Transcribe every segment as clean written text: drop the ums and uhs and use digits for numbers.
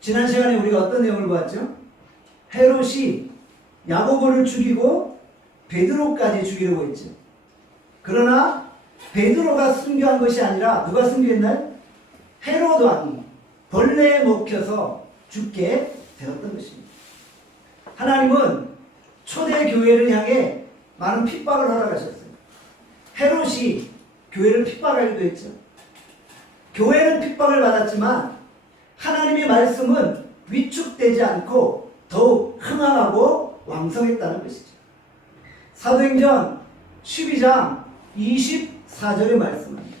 지난 시간에 우리가 어떤 내용을 보았죠? 헤롯이 야고보를 죽이고 베드로까지 죽이려고 했죠. 그러나 베드로가 순교한 것이 아니라 누가 순교했나요? 헤롯 왕이 벌레에 먹혀서 죽게 되었던 것입니다. 하나님은 초대 교회를 향해 많은 핍박을 허락하셨어요. 헤롯이 교회를 핍박하기도 했죠. 교회는 핍박을 받았지만 하나님의 말씀은 위축되지 않고 더욱 흥황하고 왕성했다는 것이죠. 사도행전 12장 24절의 말씀입니다.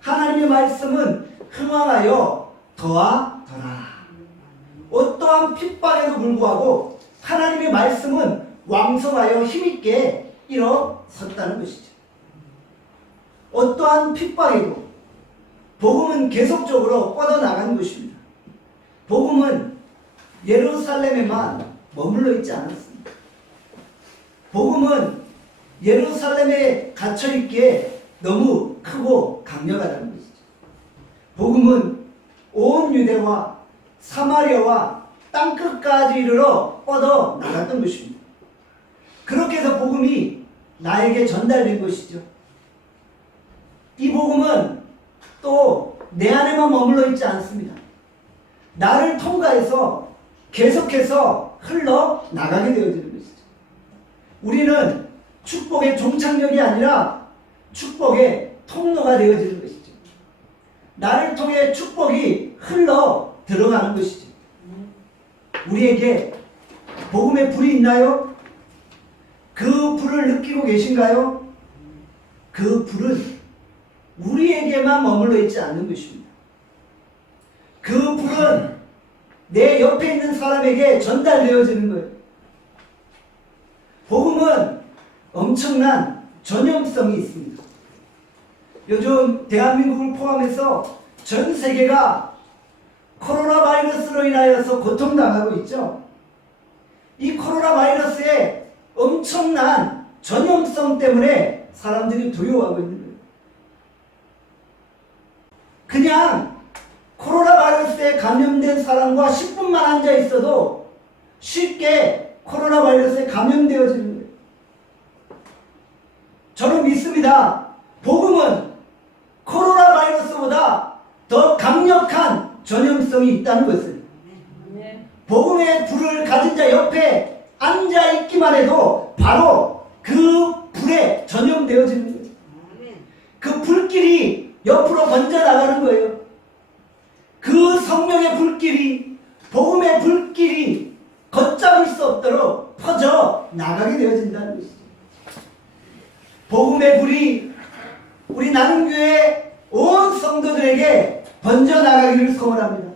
하나님의 말씀은 흥황하여 더하더라. 어떠한 핍박에도 불구하고 하나님의 말씀은 왕성하여 힘있게 일어섰다는 것이죠. 어떠한 핍박에도 복음은 계속적으로 뻗어나가는 것입니다. 복음은 예루살렘에만 머물러 있지 않았습니다. 복음은 예루살렘에 갇혀있기에 너무 크고 강력하다는 것이죠. 복음은 온 유대와 사마리아와 땅끝까지 이르러 뻗어나갔던 것입니다. 그렇게 해서 복음이 나에게 전달된 것이죠. 이 복음은 또 내 안에만 머물러 있지 않습니다. 나를 통과해서 계속해서 흘러나가게 되어지는 것이죠. 우리는 축복의 종착역이 아니라 축복의 통로가 되어지는 것이죠. 나를 통해 축복이 흘러 들어가는 것이죠. 우리에게 복음의 불이 있나요? 그 불을 느끼고 계신가요? 그 불은 우리에게만 머물러 있지 않는 것입니다. 그 불은 내 옆에 있는 사람에게 전달되어지는 거예요. 복음은 엄청난 전염성이 있습니다. 요즘 대한민국을 포함해서 전 세계가 코로나 바이러스로 인하여서 고통당하고 있죠. 이 코로나 바이러스의 엄청난 전염성 때문에 사람들이 두려워하고 있는 거예요. 그냥 코로나 바이러스에 감염된 사람과 10분만 앉아 있어도 쉽게 코로나 바이러스에 감염되어지는 거예요. 저는 믿습니다. 복음은 코로나 바이러스보다 더 강력한 전염성이 있다는 것을. 복음의 불을 가진 자 옆에 앉아 있기만 해도 바로 그 불에 전염되어지는 거예요. 그 불길이 옆으로 번져나가는 거예요. 그 성령의 불길이, 복음의 불길이 걷잡을 수 없도록 퍼져 나가게 되어진다는 것이죠. 복음의 불이 우리 나눔교회 온 성도들에게 번져나가기를 소원합니다.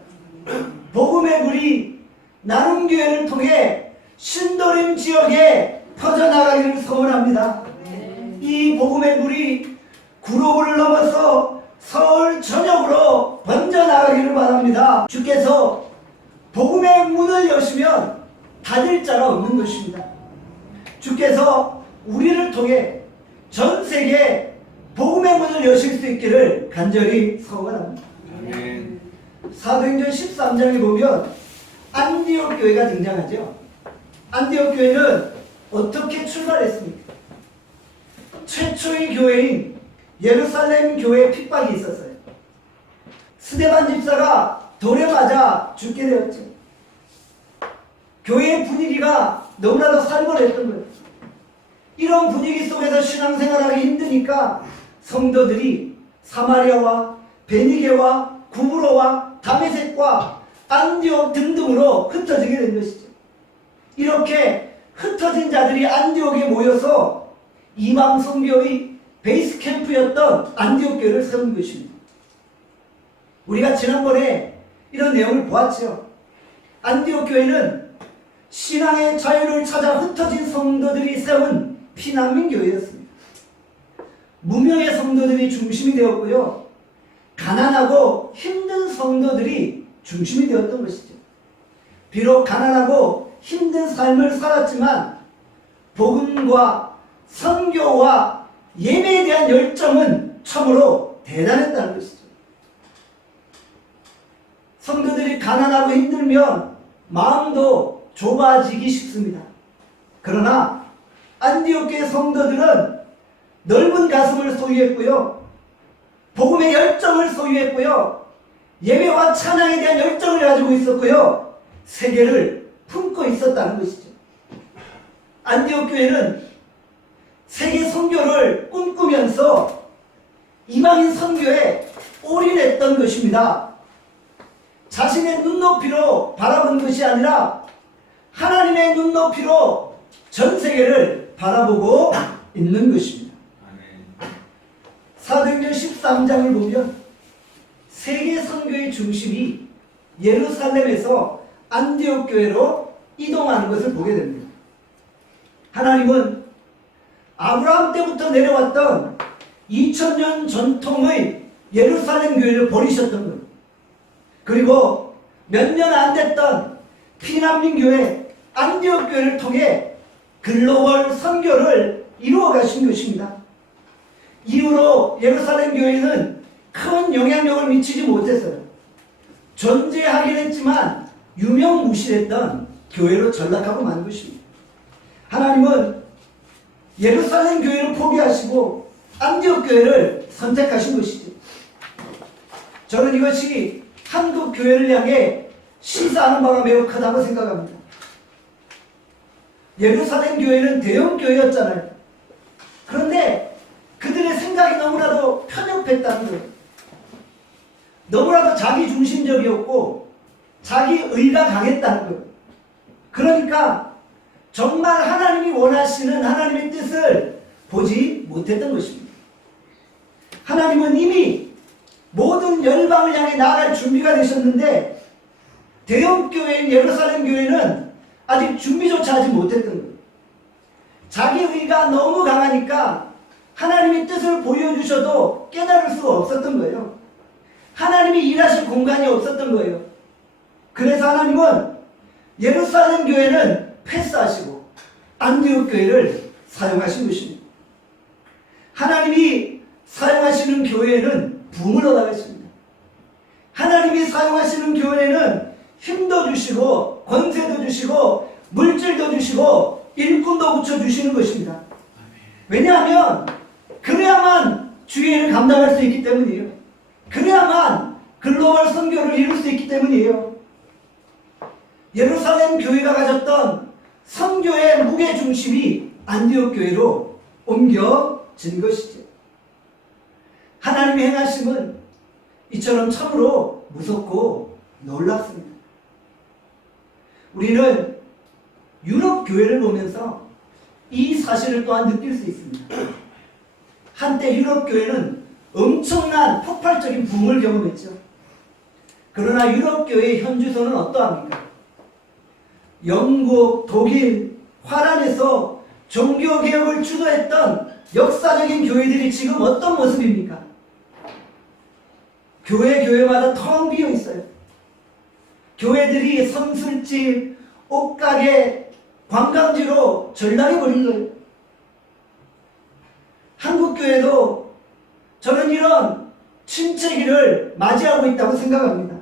복음의 불이 나눔교회를 통해 신도림 지역에 퍼져나가기를 소원합니다. 이 복음의 불이 구로구를 넘어서 서울 전역으로 번져나가기를 바랍니다. 주께서 복음의 문을 여시면 닫을 자가 없는 것입니다. 주께서 우리를 통해 전 세계에 복음의 문을 여실 수 있기를 간절히 소원합니다. 아멘. 사도행전 13장에 보면 안디옥 교회가 등장하죠. 안디옥 교회는 어떻게 출발했습니까? 최초의 교회인 예루살렘 교회에 핍박이 있었어요. 스데반 집사가 돌에 맞아 죽게 되었죠. 교회의 분위기가 너무나도 살벌했던 거예요. 이런 분위기 속에서 신앙생활하기 힘드니까 성도들이 사마리아와 베니게와 구브로와 다메섹과 안디옥 등등으로 흩어지게 된 것이죠. 이렇게 흩어진 자들이 안디옥에 모여서 이방 선교의 베이스 캠프였던 안디옥 교회를 세운 것입니다. 우리가 지난번에 이런 내용을 보았죠. 안디옥 교회는 신앙의 자유를 찾아 흩어진 성도들이 세운 피난민 교회였습니다. 무명의 성도들이 중심이 되었고요. 가난하고 힘든 성도들이 중심이 되었던 것이죠. 비록 가난하고 힘든 삶을 살았지만 복음과 선교와 예배에 대한 열정은 참으로 대단했다는 것이죠. 성도들이 가난하고 힘들면 마음도 좁아지기 쉽습니다. 그러나 안디옥 교회 성도들은 넓은 가슴을 소유했고요. 복음의 열정을 소유했고요. 예배와 찬양에 대한 열정을 가지고 있었고요. 세계를 품고 있었다는 것이죠. 안디옥 교회는 세계 선교를 꿈꾸면서 이방인 선교에 올인했던 것입니다. 자신의 눈높이로 바라본 것이 아니라 하나님의 눈높이로 전 세계를 바라보고 있는 것입니다. 사도행전 13장을 보면 세계 선교의 중심이 예루살렘에서 안디옥 교회로 이동하는 것을 보게 됩니다. 하나님은 아브라함 때부터 내려왔던 2000년 전통의 예루살렘 교회를 버리셨던 것, 그리고 몇 년 안 됐던 피난민 교회 안디옥 교회를 통해 글로벌 선교를 이루어 가신 것입니다. 이후로 예루살렘 교회는 큰 영향력을 미치지 못했어요. 존재하긴 했지만 유명무실했던 교회로 전락하고 만 것입니다. 하나님은 예루살렘 교회를 포기하시고 안디옥 교회를 선택하신 것이죠. 저는 이것이 한국 교회를 향해 시사하는 바가 매우 크다고 생각합니다. 예루살렘 교회는 대형 교회였잖아요. 그런데 그들의 생각이 너무나도 편협했다는 거예요. 너무나도 자기중심적이었고 자기의가 강했다는 거예요. 그러니까 정말 하나님이 원하시는 하나님의 뜻을 보지 못했던 것입니다. 하나님은 이미 모든 열방을 향해 나아갈 준비가 되셨는데 대형 교회인 예루살렘 교회는 아직 준비조차 하지 못했던 거예요. 자기의가 너무 강하니까 하나님의 뜻을 보여주셔도 깨달을 수가 없었던 거예요. 하나님이 일하실 공간이 없었던 거예요. 그래서 하나님은 예루살렘 교회는 패스하시고 안디옥 교회를 사용하신 것입니다. 하나님이 사용하시는 교회는 부흥을 얻어가십니다. 하나님이 사용하시는 교회는 힘도 주시고 권세도 주시고 물질도 주시고 일꾼도 붙여주시는 것입니다. 왜냐하면 그래야만 주의를 감당할 수 있기 때문이에요. 그래야만 글로벌 선교를 이룰 수 있기 때문이에요. 예루살렘 교회가 가졌던 선교의 무게중심이 안디옥 교회로 옮겨진 것이죠. 하나님의 행하심은 이처럼 참으로 무섭고 놀랍습니다. 우리는 유럽 교회를 보면서 이 사실을 또한 느낄 수 있습니다. 한때 유럽 교회는 엄청난 폭발적인 붐을 경험했죠. 그러나 유럽 교회의 현주소는 어떠합니까? 영국, 독일, 화란에서 종교개혁을 주도했던 역사적인 교회들이 지금 어떤 모습입니까? 교회마다 텅 비어 있어요. 교회들이 성술집, 옷가게, 관광지로 전락해버린 거예요. 한국교회도 저는 이런 침체기를 맞이하고 있다고 생각합니다.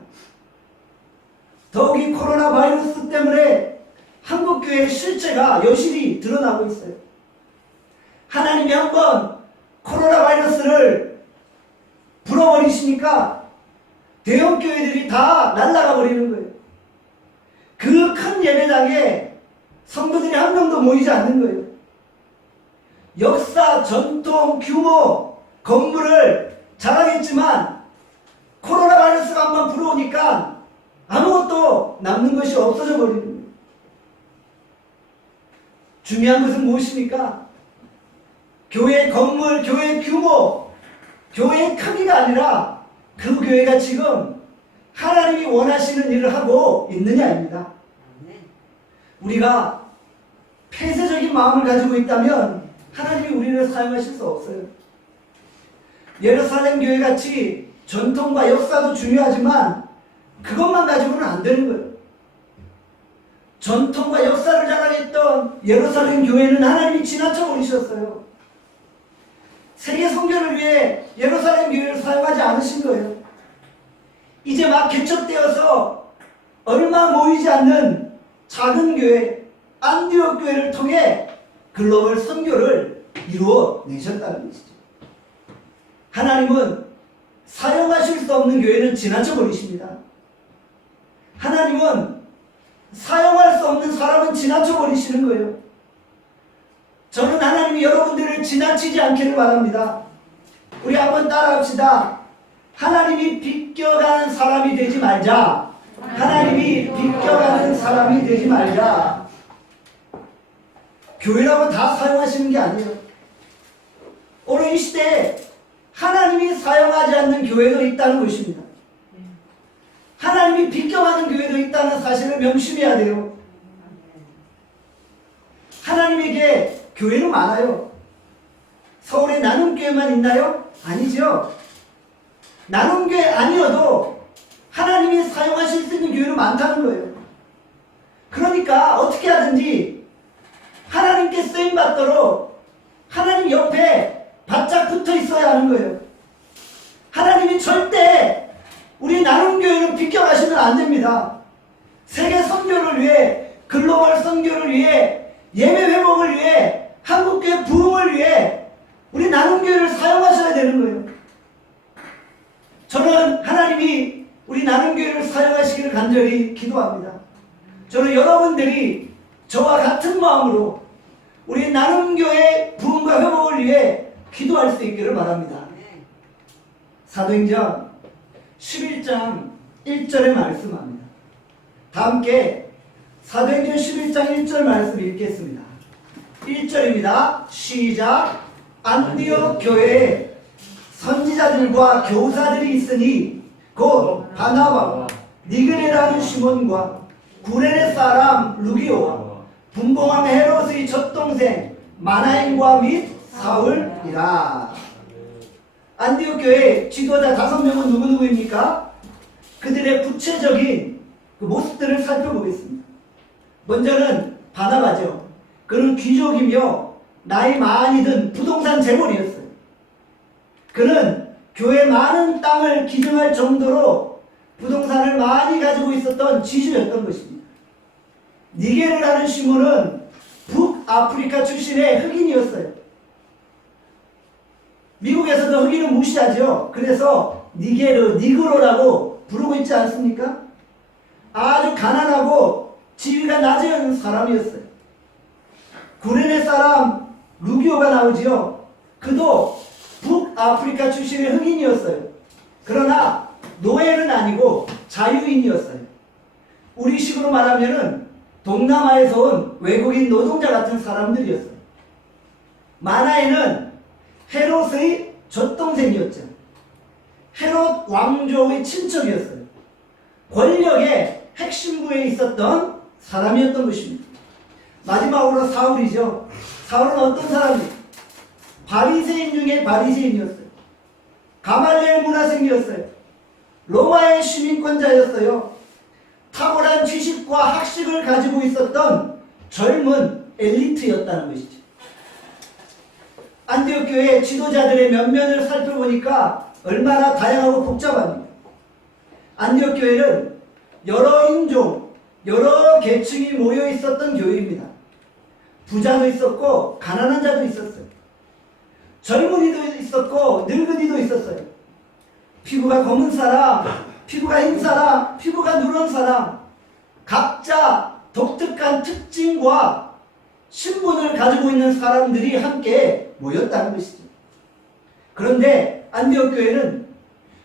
더욱이 코로나 바이러스 때문에 한국교회의 실체가 여실히 드러나고 있어요. 하나님이 한번 코로나 바이러스를 불어버리시니까 대형 교회들이 다 날아가 버리는 거예요. 그 큰 예배당에 성도들이 한 명도 모이지 않는 거예요. 역사, 전통, 규모, 건물을 자랑했지만 코로나 바이러스가 한번 불어오니까 아무것도 남는 것이 없어져 버리는 거예요. 중요한 것은 무엇입니까? 교회 건물, 교회 규모, 교회의 크기가 아니라 그 교회가 지금 하나님이 원하시는 일을 하고 있느냐입니다. 우리가 폐쇄적인 마음을 가지고 있다면 하나님이 우리를 사용하실 수 없어요. 예루살렘 교회 같이 전통과 역사도 중요하지만 그것만 가지고는 안 되는 거예요. 전통과 역사를 자랑했던 예루살렘 교회는 하나님이 지나쳐 버리셨어요. 세계 선교를 위해 예루살렘 교회를 사용하지 않으신 거예요. 이제 막 개척되어서 얼마 모이지 않는 작은 교회 안디옥 교회를 통해 글로벌 선교를 이루어 내셨다는 것이죠. 하나님은 사용하실 수 없는 교회는 지나쳐 버리십니다. 하나님은 사용할 수 없는 사람은 지나쳐 버리시는 거예요. 저는 하나님이 여러분들을 지나치지 않기를 바랍니다. 우리 한번 따라합시다. 하나님이 비껴가는 사람이 되지 말자. 하나님이 비껴가는 사람이 되지 말자. 교회라고 다 사용하시는 게 아니에요. 오늘 이 시대에 하나님이 사용하지 않는 교회도 있다는 것입니다. 하나님이 비껴가는 교회도 있다는 사실을 명심해야 돼요. 하나님에게 교회는 많아요. 서울에 나눔교회만 있나요? 아니죠. 나눔교회 아니어도 하나님이 사용하실 수 있는 교회는 많다는 거예요. 그러니까 어떻게 하든지 하나님께 쓰임받도록 하나님 옆에 바짝 붙어 있어야 하는 거예요. 하나님이 절대 우리 나눔교회를 비껴가시면 안 됩니다. 세계 선교를 위해, 글로벌 선교를 위해, 예배 회복을 위해, 한국교회 부흥을 위해 우리 나눔교회를 사용하셔야 되는 거예요. 저는 하나님이 우리 나눔교회를 사용하시기를 간절히 기도합니다. 저는 여러분들이 저와 같은 마음으로 우리 나눔교회 부흥과 회복을 위해 기도할 수 있기를 바랍니다. 사도행전 11장 1절의 말씀합니다. 다 함께 사도행전 11장 1절 말씀 읽겠습니다. 1절입니다. 시작. 안디옥 교회에 선지자들과 교사들이 있으니 곧 바나바와 니그네라는 시몬과 구레네 사람 루기오와 분봉왕 헤롯의 젖동생 마나행과 및 사울이라. 안디옥 교회 지도자 5명은 누구누구입니까? 그들의 구체적인 그 모습들을 살펴보겠습니다. 먼저는 바나바죠. 그는 귀족이며 나이 많이 든 부동산 재벌이었어요. 그는 교회 많은 땅을 기증할 정도로 부동산을 많이 가지고 있었던 지주였던 것입니다. 니게르라는 시몬은 북아프리카 출신의 흑인이었어요. 미국에서도 흑인은 무시하죠. 그래서 니게르, 니그로라고 부르고 있지 않습니까? 아주 가난하고 지위가 낮은 사람이었어요. 구레네 사람 루기오가 나오지요. 그도 북아프리카 출신의 흑인이었어요. 그러나 노예는 아니고 자유인이었어요. 우리식으로 말하면은 동남아에서 온 외국인 노동자 같은 사람들이었어요. 마나에는 헤롯의 젖동생이었죠. 헤롯 왕조의 친척이었어요. 권력의 핵심부에 있었던 사람이었던 것입니다. 마지막으로 사울이죠. 사울은 어떤 사람이에요? 바리새인 중에 바리새인이었어요. 가말리엘 문화생이었어요. 로마의 시민권자였어요. 탁월한 지식과 학식을 가지고 있었던 젊은 엘리트였다는 것이죠. 안디옥 교회 지도자들의 면면을 살펴보니까 얼마나 다양하고 복잡합니다. 안디옥 교회는 여러 인종, 여러 계층이 모여 있었던 교회입니다. 부자도 있었고 가난한 자도 있었어요. 젊은이도 있었고 늙은이도 있었어요. 피부가 검은 사람, 피부가 흰 사람, 피부가 누런 사람, 각자 독특한 특징과 신분을 가지고 있는 사람들이 함께 모였다는 것이죠. 그런데 안디옥 교회는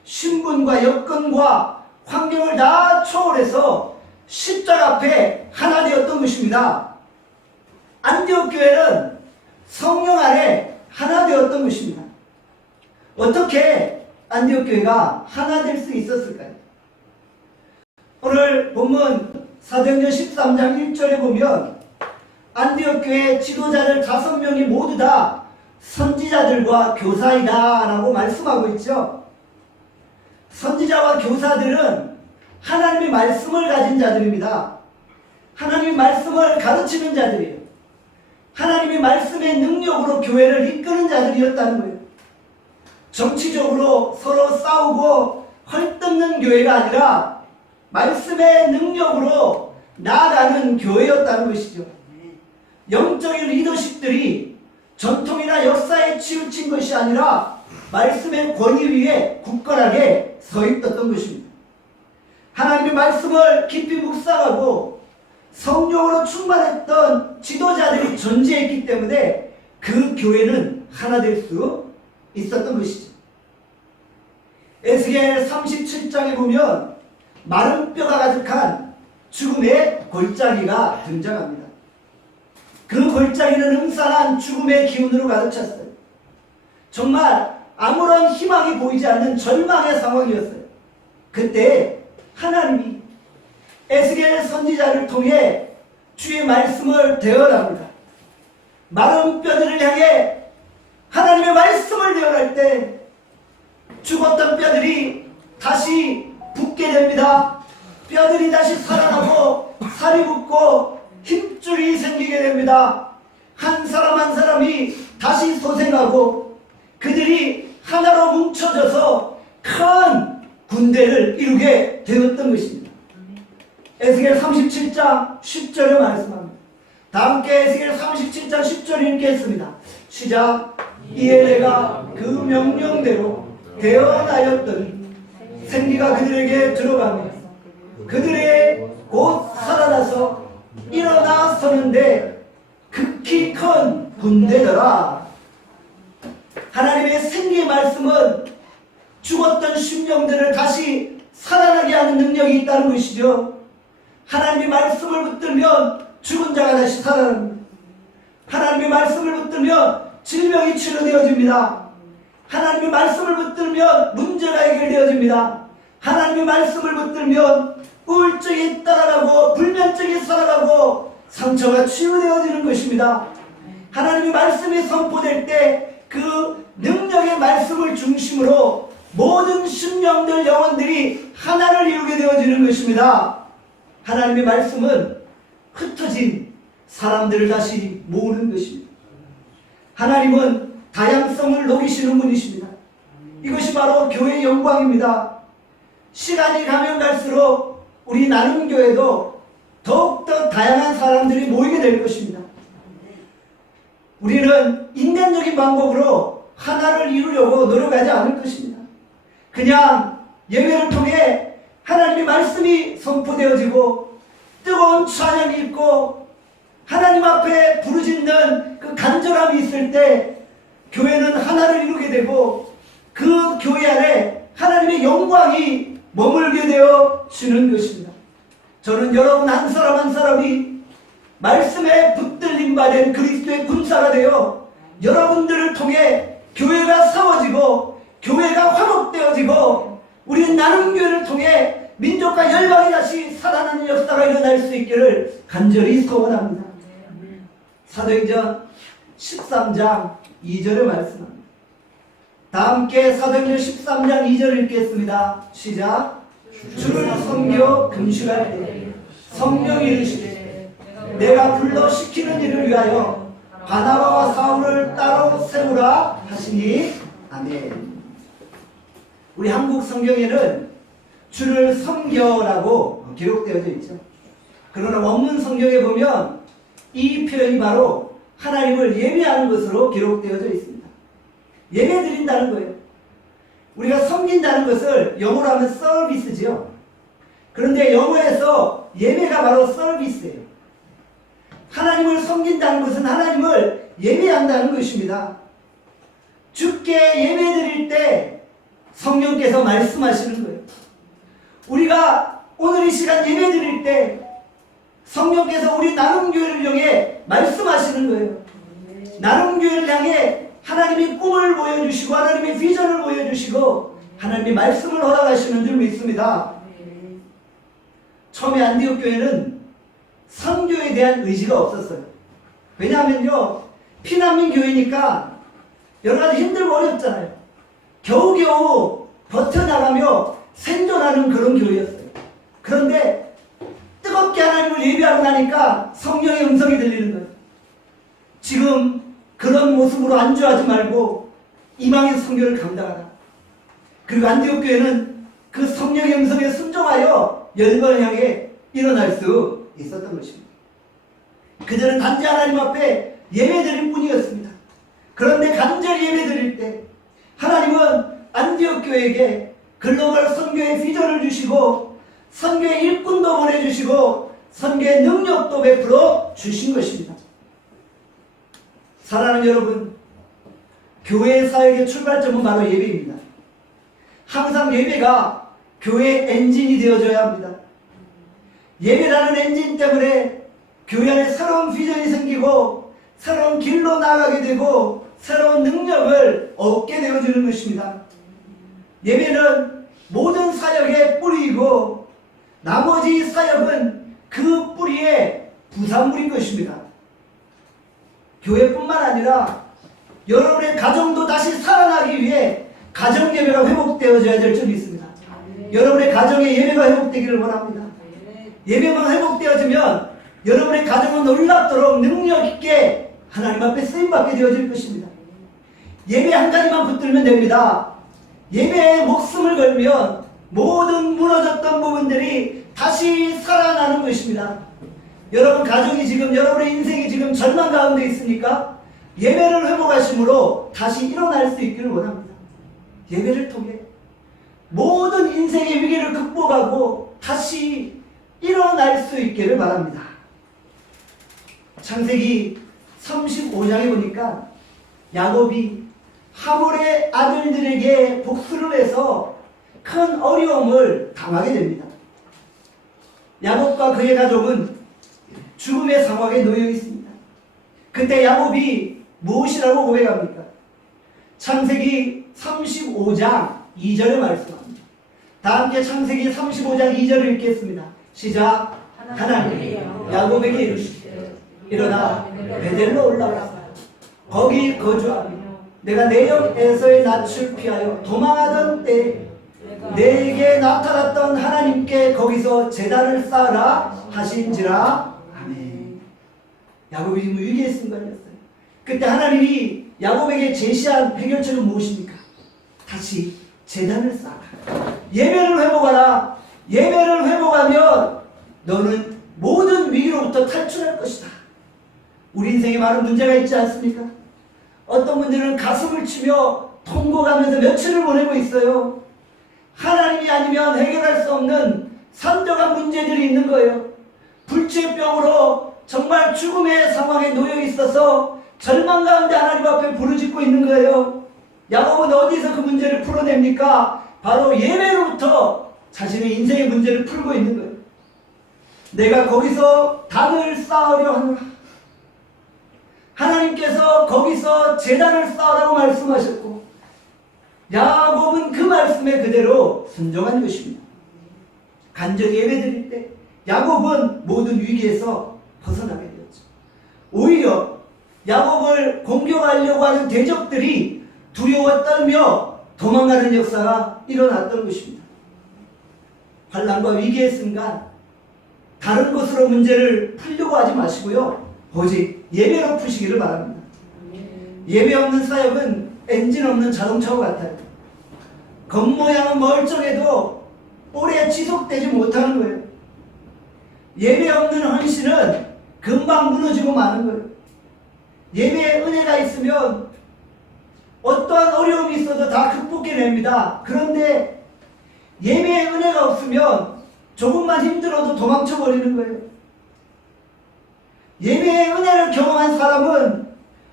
신분과 여건과 환경을 다 초월해서 십자가 앞에 하나 되었던 것입니다. 안디옥 교회는 성령 아래 하나 되었던 것입니다. 어떻게 안디옥 교회가 하나 될 수 있었을까요? 오늘 본문 사도행전 13장 1절에 보면 안디옥 교회 지도자들 5명이 모두 다 선지자들과 교사이다 라고 말씀하고 있죠. 선지자와 교사들은 하나님의 말씀을 가진 자들입니다. 하나님의 말씀을 가르치는 자들이에요. 하나님의 말씀의 능력으로 교회를 이끄는 자들이었다는 거예요. 정치적으로 서로 싸우고 헐뜯는 교회가 아니라 말씀의 능력으로 나아가는 교회였다는 것이죠. 영적인 리더십들이 전통이나 역사에 치우친 것이 아니라 말씀의 권위 위에 굳건하게 서 있었던 것입니다. 하나님의 말씀을 깊이 묵상하고 성령으로 충만했던 지도자들이 존재했기 때문에 그 교회는 하나 될 수 있었던 것이죠. 에스겔 37장에 보면 마른 뼈가 가득한 죽음의 골짜기가 등장합니다. 그 골짜기는 음산한 죽음의 기운으로 가득 찼어요. 정말 아무런 희망이 보이지 않는 절망의 상황이었어요. 그때 하나님이 에스겔 선지자를 통해 주의 말씀을 대언합니다. 마른 뼈들을 향해 하나님의 말씀을 대언할 때 죽었던 뼈들이 다시 붙게 됩니다. 뼈들이 다시 살아나고 살이 붙고 힘줄이 생기게 됩니다. 한 사람 한 사람이 다시 소생하고 그들이 하나로 뭉쳐져서 큰 군대를 이루게 되었던 것입니다. 에스겔 37장 10절에 말씀합니다. 다 함께 에스겔 37장 10절 읽겠습니다. 시작. 이에 내가 그 명령대로 대언하였더니 생기가 그들에게 들어가며 그들의 곧 살아나서 일어나 서는데 극히 큰 군대더라. 하나님의 생기의 말씀은 죽었던 심령들을 다시 살아나게 하는 능력이 있다는 것이죠. 하나님의 말씀을 붙들면 죽은 자가 다시 살아납니다. 하나님의 말씀을 붙들면 질병이 치료되어집니다. 하나님의 말씀을 붙들면 문제가 해결되어집니다. 하나님의 말씀을 붙들면 우울증이 따라가고 불면증이 살아가고 상처가 치유되어지는 것입니다. 하나님의 말씀이 선포될 때 그 능력의 말씀을 중심으로 모든 심령들 영혼들이 하나를 이루게 되어지는 것입니다. 하나님의 말씀은 흩어진 사람들을 다시 모으는 것입니다. 하나님은 다양성을 녹이시는 분이십니다. 이것이 바로 교회의 영광입니다. 시간이 가면 갈수록 우리 나눔교회도 더욱더 다양한 사람들이 모이게 될 것입니다. 우리는 인간적인 방법으로 하나를 이루려고 노력하지 않을 것입니다. 그냥 예배를 통해 하나님의 말씀이 선포되어지고 뜨거운 찬양이 있고 하나님 앞에 부르짖는 그 간절함이 있을 때 교회는 하나를 이루게 되고 그 교회 안에 하나님의 영광이 머물게 되어지는 것입니다. 저는 여러분 한 사람 한 사람이 말씀에 붙들림 받은 그리스도의 군사가 되어 여러분들을 통해 교회가 세워지고 교회가 화목되어지고 우리 나눔교회를 통해 민족과 열방이 다시 살아나는 역사가 일어날 수 있기를 간절히 소원합니다. 사도행전 13장 2절의 말씀입니다. 다 함께 사도행전 13장 2절 읽겠습니다. 시작. 주를 섬겨 금식할 때 성령이 이르시되 내가 불러 시키는 일을 위하여 바나바와 사울을 따로 세우라 하시니 아멘. 우리 한국 성경에는 주를 섬겨라고 기록되어져 있죠. 그러나 원문 성경에 보면 이 표현이 바로 하나님을 예배하는 것으로 기록되어져 있습니다. 예배 드린다는 거예요. 우리가 섬긴다는 것을 영어로 하면 서비스지요. 그런데 영어에서 예배가 바로 서비스예요. 하나님을 섬긴다는 것은 하나님을 예배한다는 것입니다. 주께 예배 드릴 때 성령께서 말씀하시는 거예요. 우리가 오늘 이 시간 예배 드릴 때 성령께서 우리 나눔교회를 향해 말씀하시는 거예요. 나눔교회를 향해 하나님의 꿈을 보여주시고 하나님의 비전을 보여주시고 하나님의 말씀을 허락하시는 줄 믿습니다. 처음에 안디옥 교회는 선교에 대한 의지가 없었어요. 왜냐하면요, 피난민 교회니까 여러 가지 힘들고 어렵잖아요. 겨우겨우 버텨나가며 생존하는 그런 교회였어요. 그런데 뜨겁게 하나님을 예배하고 나니까 성령의 음성이 들리는 거예요. 지금 그런 모습으로 안주하지 말고 이방인 선교를 감당하라. 그리고 안디옥 교회는 그 성령의 음성에 순종하여 열방을 향해 일어날 수 있었던 것입니다. 그들은 단지 하나님 앞에 예배드릴 뿐이었습니다. 그런데 간절히 예배드릴 때 하나님은 안디옥 교회에게 글로벌 선교의 비전을 주시고 선교의 일꾼도 보내주시고 선교의 능력도 베풀어 주신 것입니다. 사랑하는 여러분, 교회 사역의 출발점은 바로 예배입니다. 항상 예배가 교회의 엔진이 되어줘야 합니다. 예배라는 엔진 때문에 교회 안에 새로운 비전이 생기고 새로운 길로 나아가게 되고 새로운 능력을 얻게 되어주는 것입니다. 예배는 모든 사역의 뿌리이고 나머지 사역은 그 뿌리의 부산물인 것입니다. 교회뿐만 아니라 여러분의 가정도 다시 살아나기 위해 가정 예배가 회복되어져야 될 줄 믿습니다. 여러분의 가정의 예배가 회복되기를 원합니다. 예배만 회복되어지면 여러분의 가정은 놀랍도록 능력 있게 하나님 앞에 쓰임받게 되어질 것입니다. 예배 한 가지만 붙들면 됩니다. 예배에 목숨을 걸면 모든 무너졌던 부분들이 다시 살아나는 것입니다. 여러분 가정이 지금 여러분의 인생이 지금 절망 가운데 있으니까 예배를 회복하심으로 다시 일어날 수 있기를 원합니다. 예배를 통해 모든 인생의 위기를 극복하고 다시 일어날 수 있기를 바랍니다. 창세기 35장에 보니까 야곱이 하몰의 아들들에게 복수를 해서 큰 어려움을 당하게 됩니다. 야곱과 그의 가족은 죽음의 상황에 놓여 있습니다. 그때 야곱이 무엇이라고 고백합니까? 창세기 35장 2절에 말씀합니다. 다 함께 창세기 35장 2절을 읽겠습니다. 시작. 하나님이 야곱에게 이르시되 일어나 베델로 올라가라. 거기 거주하며 내가 내역에서의 낯을 피하여 도망하던 때 내게 나타났던 하나님께 거기서 제단을 쌓으라 하신지라. 아멘. 야곱이 지금 위기의 순간이었어요. 그때 하나님이 야곱에게 제시한 해결책은 무엇입니까? 다시 제단을 쌓아라. 예배를 회복하라. 예배를 회복하면 너는 모든 위기로부터 탈출할 것이다. 우리 인생에 많은 문제가 있지 않습니까? 어떤 분들은 가슴을 치며 통곡하면서 며칠을 보내고 있어요. 하나님이 아니면 해결할 수 없는 산적한 문제들이 있는 거예요. 불치병으로 정말 죽음의 상황에 놓여 있어서 절망 가운데 하나님 앞에 부르짖고 있는 거예요. 야곱은 어디서 그 문제를 풀어냅니까? 바로 예배로부터 자신의 인생의 문제를 풀고 있는 거예요. 내가 거기서 단을 쌓으려 하노라. 하나님께서 거기서 제단을 쌓으라고 말씀하셨고 야곱은 그 말씀에 그대로 순종한 것입니다. 간절히 예배드릴 때 야곱은 모든 위기에서 벗어나게 되었죠. 오히려 야곱을 공격하려고 하는 대적들이 두려워 떨며 도망가는 역사가 일어났던 것입니다. 환난과 위기의 순간 다른 것으로 문제를 풀려고 하지 마시고요. 오직 예배로 푸시기를 바랍니다. 예배 없는 사역은 엔진 없는 자동차와 같아요. 겉모양은 멀쩡해도 오래 지속되지 못하는 거예요. 예배 없는 헌신은 금방 무너지고 마는 거예요. 예배에 은혜가 있으면 어떠한 어려움이 있어도 다 극복해냅니다. 그런데 예배에 은혜가 없으면 조금만 힘들어도 도망쳐버리는 거예요. 예배의 은혜를 경험한 사람은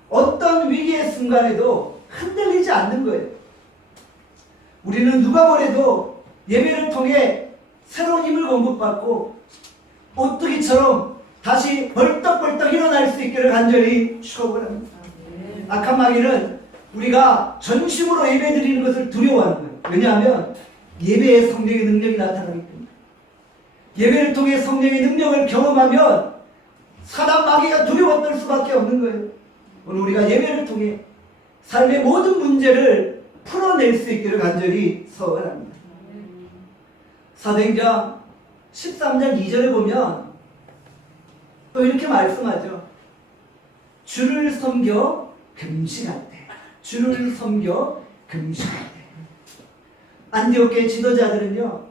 어떤 위기의 순간에도 흔들리지 않는 거예요. 우리는 누가 뭐래도 예배를 통해 새로운 힘을 공급받고 오뚜기처럼 다시 벌떡벌떡 일어날 수 있기를 간절히 축원합니다. 악한 마귀는 우리가 전심으로 예배드리는 것을 두려워하는 거예요. 왜냐하면 예배에 성령의 능력이 나타나기 때문에. 예배를 통해 성령의 능력을 경험하면 사단 마귀가 두려워 떨 수밖에 없는 거예요. 오늘 우리가 예배를 통해 삶의 모든 문제를 풀어낼 수 있기를 간절히 소원합니다. 사도행전 13장 2절에 보면 또 이렇게 말씀하죠. 주를 섬겨 금식할 때, 주를 섬겨 금식할 때. 안디옥 교회 지도자들은요,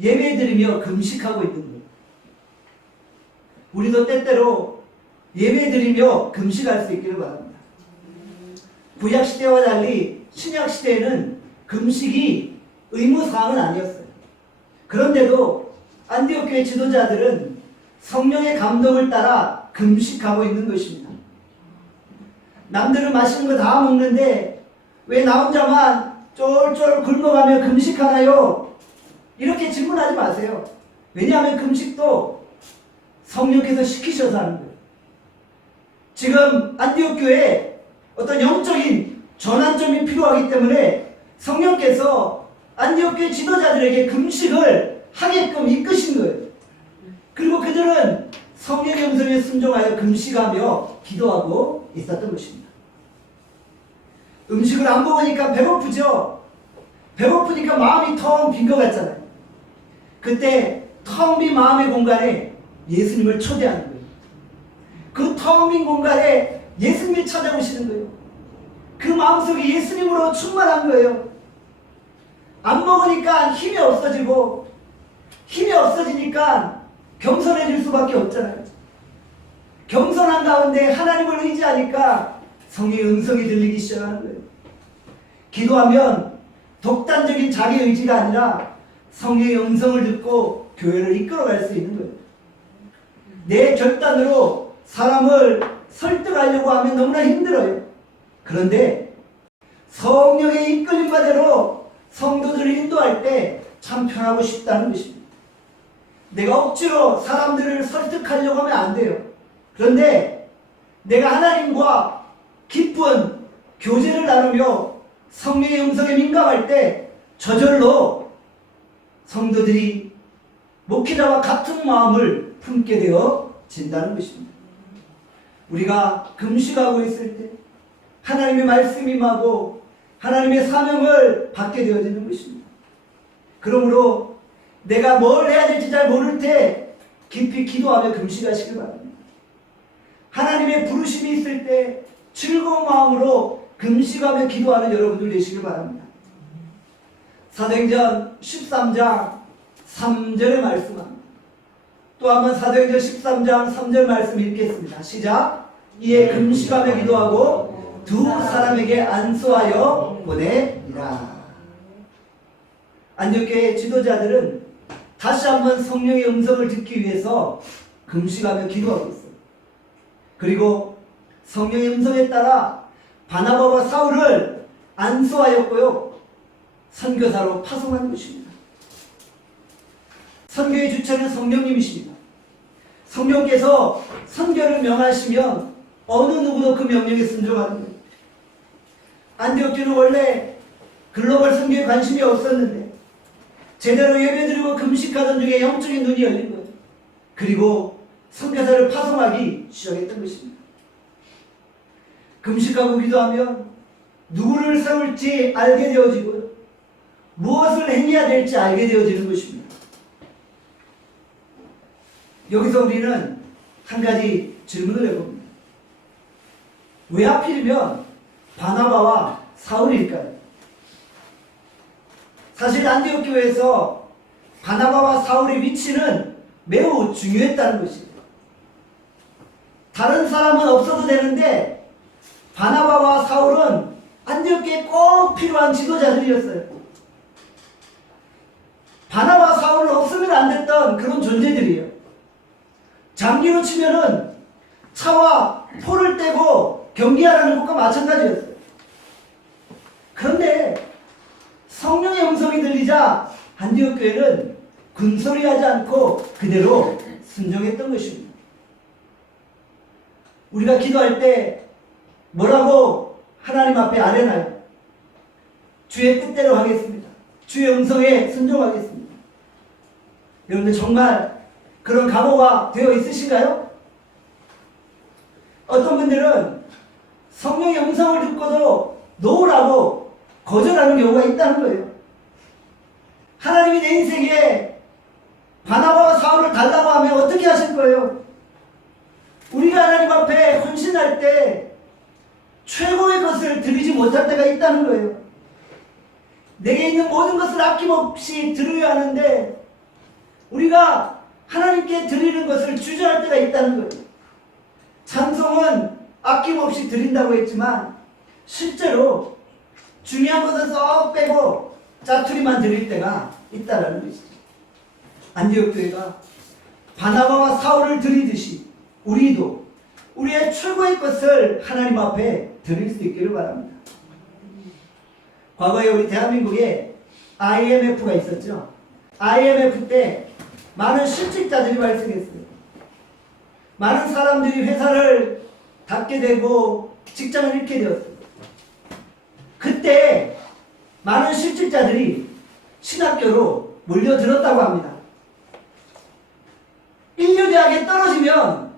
예배드리며 금식하고 있는 거예요. 우리도 때때로 예배드리며 금식할 수 있기를 바랍니다. 구약시대와 달리 신약시대에는 금식이 의무사항은 아니었어요. 그런데도 안디옥 교회 지도자들은 성령의 감동을 따라 금식하고 있는 것입니다. 남들은 맛있는 거 다 먹는데 왜 나 혼자만 쫄쫄 굶어가며 금식하나요? 이렇게 질문하지 마세요. 왜냐하면 금식도 성령께서 시키셔서 하는 거예요. 지금 안디옥 교회에 어떤 영적인 전환점이 필요하기 때문에 성령께서 안디옥 교회 지도자들에게 금식을 하게끔 이끄신 거예요. 그리고 그들은 성령의 음성에 순종하여 금식하며 기도하고 있었던 것입니다. 음식을 안 먹으니까 배고프죠? 배고프니까 마음이 텅 빈 것 같잖아요. 그때 텅 빈 마음의 공간에 예수님을 초대하는 거예요. 그 텅 빈 공간에 예수님이 찾아오시는 거예요. 그 마음속이 예수님으로 충만한 거예요. 안 먹으니까 힘이 없어지고, 힘이 없어지니까 겸손해질 수밖에 없잖아요. 겸손한 가운데 하나님을 의지하니까 성령의 음성이 들리기 시작하는 거예요. 기도하면 독단적인 자기 의지가 아니라 성령의 음성을 듣고 교회를 이끌어갈 수 있는 거예요. 내 결단으로 사람을 설득하려고 하면 너무나 힘들어요. 그런데 성령의 이끌림 바대로 성도들을 인도할 때 참 편하고 쉽다는 것입니다. 내가 억지로 사람들을 설득하려고 하면 안 돼요. 그런데 내가 하나님과 깊은 교제를 나누며 성령의 음성에 민감할 때 저절로 성도들이 목회자와 같은 마음을 품게 되어진다는 것입니다. 우리가 금식하고 있을 때 하나님의 말씀이 임하고 하나님의 사명을 받게 되어지는 것입니다. 그러므로 내가 뭘 해야 될지 잘 모를 때 깊이 기도하며 금식하시길 바랍니다. 하나님의 부르심이 있을 때 즐거운 마음으로 금식하며 기도하는 여러분들 되시길 바랍니다. 사도행전 13장 3절의 말씀합니다. 또 한번 사도행전 13장 3절 말씀 읽겠습니다. 시작. 이에 금식하며 기도하고 두 사람에게 안수하여 보내니라. 안디옥교회 지도자들은 다시 한번 성령의 음성을 듣기 위해서 금식하며 기도하고 있어요. 그리고 성령의 음성에 따라 바나바와 사울을 안수하였고요, 선교사로 파송한 것입니다. 선교의 주체는 성령님이십니다. 성령께서 선교를 명하시면 어느 누구도 그 명령에 순종하는 거예요. 안디옥 교회는 원래 글로벌 선교에 관심이 없었는데 제대로 예배드리고 금식하던 중에 영적인 눈이 열린 거예요. 그리고 선교사를 파송하기 시작했던 것입니다. 금식하고 기도하면 누구를 세울지 알게 되어지고요, 무엇을 행해야 될지 알게 되어지는 것입니다. 여기서 우리는 한 가지 질문을 해봅니다. 왜 하필이면 바나바와 사울일까요? 사실 안디옥 교회에서 바나바와 사울의 위치는 매우 중요했다는 것입니다. 다른 사람은 없어도 되는데 바나바와 사울은 안디옥 교회에 꼭 필요한 지도자들이었어요. 바나바 사울은 없으면 안 됐던 그런 존재들이에요. 장기로 치면은 차와 포를 떼고 경기하라는 것과 마찬가지였어요. 그런데 성령의 음성이 들리자 안디옥 교회는 군소리하지 않고 그대로 순종했던 것입니다. 우리가 기도할 때 뭐라고 하나님 앞에 아뢰나요? 주의 뜻대로 하겠습니다. 주의 음성에 순종하겠습니다. 여러분들 정말 그런 각오가 되어 있으신가요? 어떤 분들은 성령의 음성을 듣고도 놓으라고 거절하는 경우가 있다는 거예요. 하나님이 내 인생에 바나바와 사울을 달라고 하면 어떻게 하실 거예요? 우리가 하나님 앞에 헌신할 때 최고의 것을 드리지 못할 때가 있다는 거예요. 내게 있는 모든 것을 아낌없이 드려야 하는데 우리가 하나님께 드리는 것을 주저할 때가 있다는 거예요. 찬송은 아낌없이 드린다고 했지만 실제로 중요한 것은 쏙 빼고 짜투리만 드릴 때가 있다는 것이죠. 안디옥 교회가 바나바와 사울을 드리듯이 우리도 우리의 최고의 것을 하나님 앞에 드릴 수 있기를 바랍니다. 과거에 우리 대한민국에 IMF가 있었죠. IMF 때 많은 실직자들이 발생했어요. 많은 사람들이 회사를 닫게 되고 직장을 잃게 되었어요. 그때 많은 실직자들이 신학교로 몰려들었다고 합니다. 인류대학에 떨어지면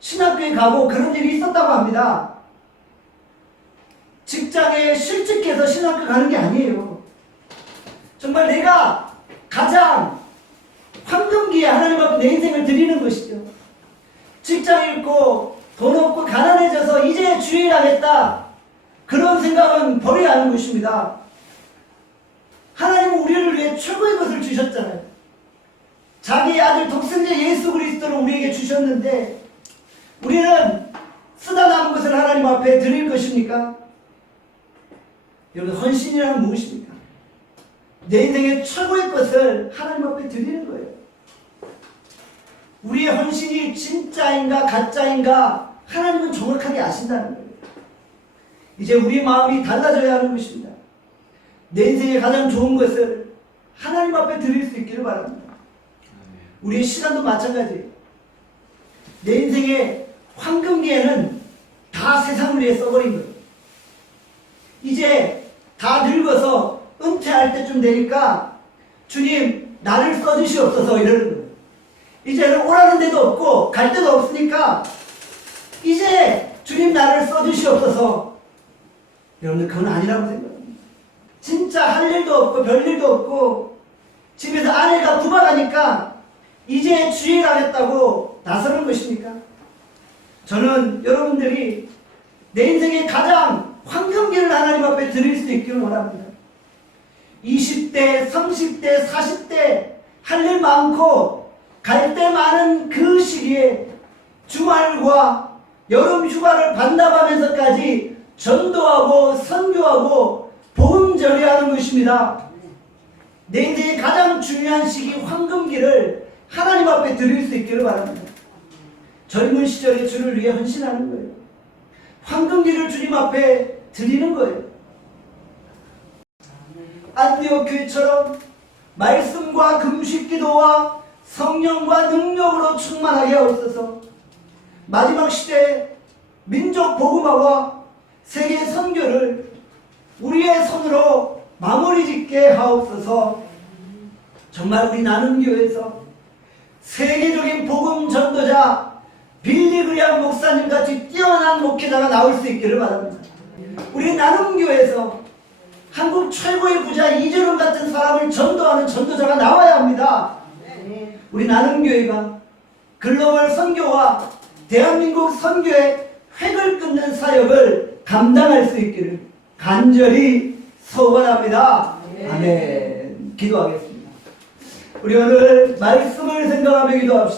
신학교에 가고 그런 일이 있었다고 합니다. 직장에 실직해서 신학교 가는 게 아니에요. 정말 내가 가장 황금기에 하나님 앞에 내 인생을 드리는 것이죠. 직장 잃고 돈 없고 가난해져서 이제 주일 하겠다, 그런 생각은 버려야 하는 것입니다. 하나님은 우리를 위해 최고의 것을 주셨잖아요. 자기의 아들 독생자 예수 그리스도를 우리에게 주셨는데 우리는 쓰다 남은 것을 하나님 앞에 드릴 것입니까? 여러분, 헌신이란 무엇입니까? 내 인생의 최고의 것을 하나님 앞에 드리는 거예요. 우리의 헌신이 진짜인가 가짜인가 하나님은 정확하게 아신다는 거예요. 이제 우리 마음이 달라져야 하는 것입니다. 내 인생의 가장 좋은 것을 하나님 앞에 드릴 수 있기를 바랍니다. 우리의 시간도 마찬가지예요. 내 인생의 황금기에는 다 세상을 위해 써버린 거예요. 이제 다 늙어서 은퇴할 때쯤 되니까 주님 나를 써주시옵소서 이러는 거예요. 이제는 오라는 데도 없고 갈 데도 없으니까 이제 주님 나를 써주시옵소서. 여러분들, 그건 아니라고 생각합니다. 진짜 할 일도 없고 별 일도 없고 집에서 아내가 구박하니까 이제 주일 하겠다고 나서는 것입니까? 저는 여러분들이 내 인생의 가장 황금기를 하나님 앞에 드릴 수 있기를 원합니다. 20대, 30대, 40대 할 일 많고 갈 데 많은 그 시기에 주말과 여름 휴가를 반납하면서까지 전도하고 선교하고 복음 전해하는 것입니다. 내 인생의 가장 중요한 시기 황금기를 하나님 앞에 드릴 수 있기를 바랍니다. 젊은 시절에 주를 위해 헌신하는 거예요. 황금기를 주님 앞에 드리는 거예요. 안디옥 교회처럼 말씀과 금식 기도와 성령과 능력으로 충만하게 하옵소서. 마지막 시대에 민족 복음화와 세계 선교를 우리의 손으로 마무리 짓게 하옵소서. 정말 우리 나눔교회에서 세계적인 복음 전도자 빌리그리암 목사님 같이 뛰어난 목회자가 나올 수 있기를 바랍니다. 우리 나눔교회에서 한국 최고의 부자 이재룡 같은 사람을 전도하는 전도자가 나와야 합니다. 우리 나눔교회가 글로벌 선교와 대한민국 선교의 획을 끊는 사역을 감당할 수 있기를 간절히 소원합니다. 아멘. 기도하겠습니다. 우리 오늘 말씀을 생각하며 기도합시다.